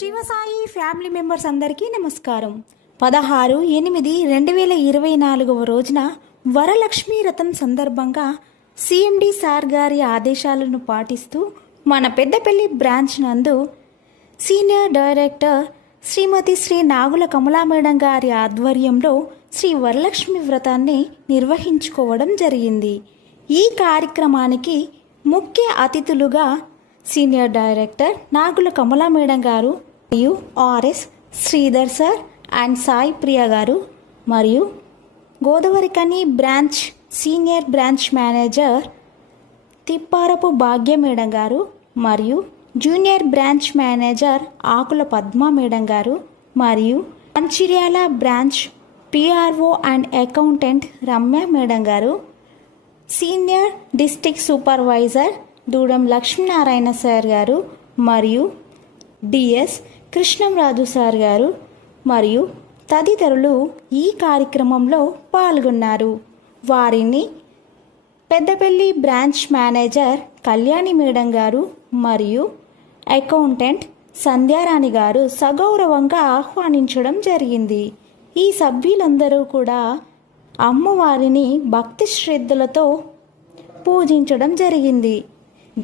Shivasai family members అందరికీ నమస్కారం. పదహారు ఎనిమిది రెండు వేల ఇరవై నాలుగవ రోజున వరలక్ష్మీ రథం సందర్భంగా సిఎండి సార్ గారి ఆదేశాలను పాటిస్తూ మన పెద్దపల్లి బ్రాంచ్ నందు senior director Srimathi Sri Nagula Kamala madam గారి ఆధ్వర్యంలో శ్రీ వరలక్ష్మి వ్రతాన్ని నిర్వహించుకోవడం జరిగింది. ఈ కార్యక్రమానికి ముఖ్య అతిథులుగా senior director Nagula Kamala madam గారు మరియు RS Sridhar sir and Sai Priya గారు మరియు Godavarikhani branch senior branch manager Thipparapu Bhagya madam గారు మరియు junior branch manager Akula Padma madam గారు మరియు Mancherial branch PRO and accountant Ramya madam గారు. Senior district supervisor Doodam Lakshminarayana sir గారు మరియు DS Krishnamraju sir గారు మరియు తదితరులు ఈ కార్యక్రమంలో పాల్గొన్నారు. వారిని Peddapalli branch manager Kalyani madam garu మరియు అకౌంటెంట్ సంధ్యారాణి గారు సగౌరవంగా ఆహ్వానించడం జరిగింది. ఈ సభ్యులందరూ కూడా అమ్మవారిని భక్తి శ్రద్ధలతో పూజించడం జరిగింది.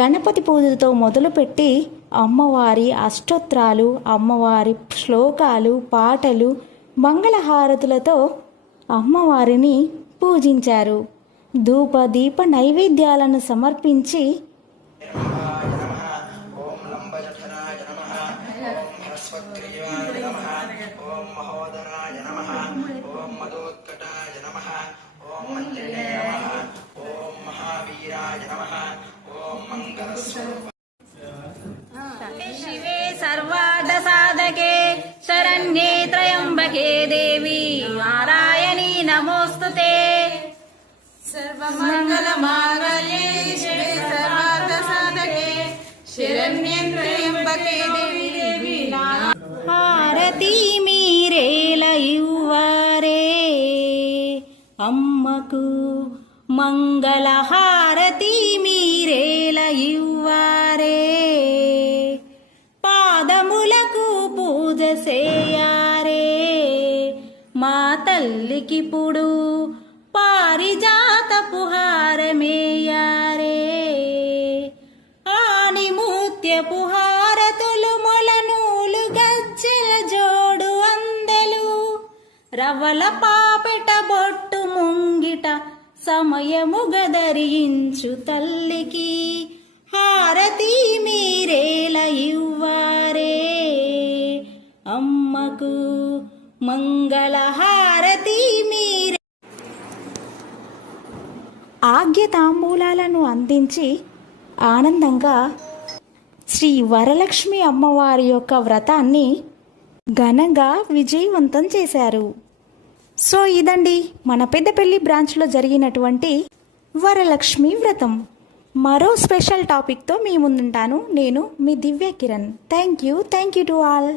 గణపతి పూజతో మొదలుపెట్టి అమ్మవారి అష్టోత్రాలు అమ్మవారి శ్లోకాలు పాటలు మంగళహారతులతో అమ్మవారిని పూజించారు ధూప దీప నైవేద్యాలను సమర్పించి ఓం మహోదరాయ నమ ఓం మదోత్కటాయ सर्वार्थसाधके शरण्ये त्र्यम्बके देवी नारायणी नमोऽस्तु ते सर्वमङ्गलमाङ्गल्ये शिवे सर्वार्थसाधके शरण्ये त्र्यम्बके देवी देवी హారతి మీరేల ఇవ్వారే అమ్మకు మంగళ హారతి తల్లికిప్పుడు తల్లికి పుడు పారిజాత పుహారమేయారే ఆని ముత్యపు హారతులు మొలనూలు గజ్జల జోడు అందెలు. రవల పాపెట బొట్టు ముంగిట సమయము గదరించు తల్లికి మంగళ హారతి మీరే. ఆగ్య తాంబూలాలను అందించి ఆనందంగా శ్రీ వరలక్ష్మి అమ్మవారి యొక్క వ్రతాన్ని ఘనంగా విజయవంతం చేశారు. సో ఇదండి మన పెద్దపల్లి బ్రాంచ్లో జరిగినటువంటి వరలక్ష్మి వ్రతం. మరో స్పెషల్ టాపిక్తో మీ ముందుంటాను. నేను మీ Divya Kiran. Thank you. Thank you to all.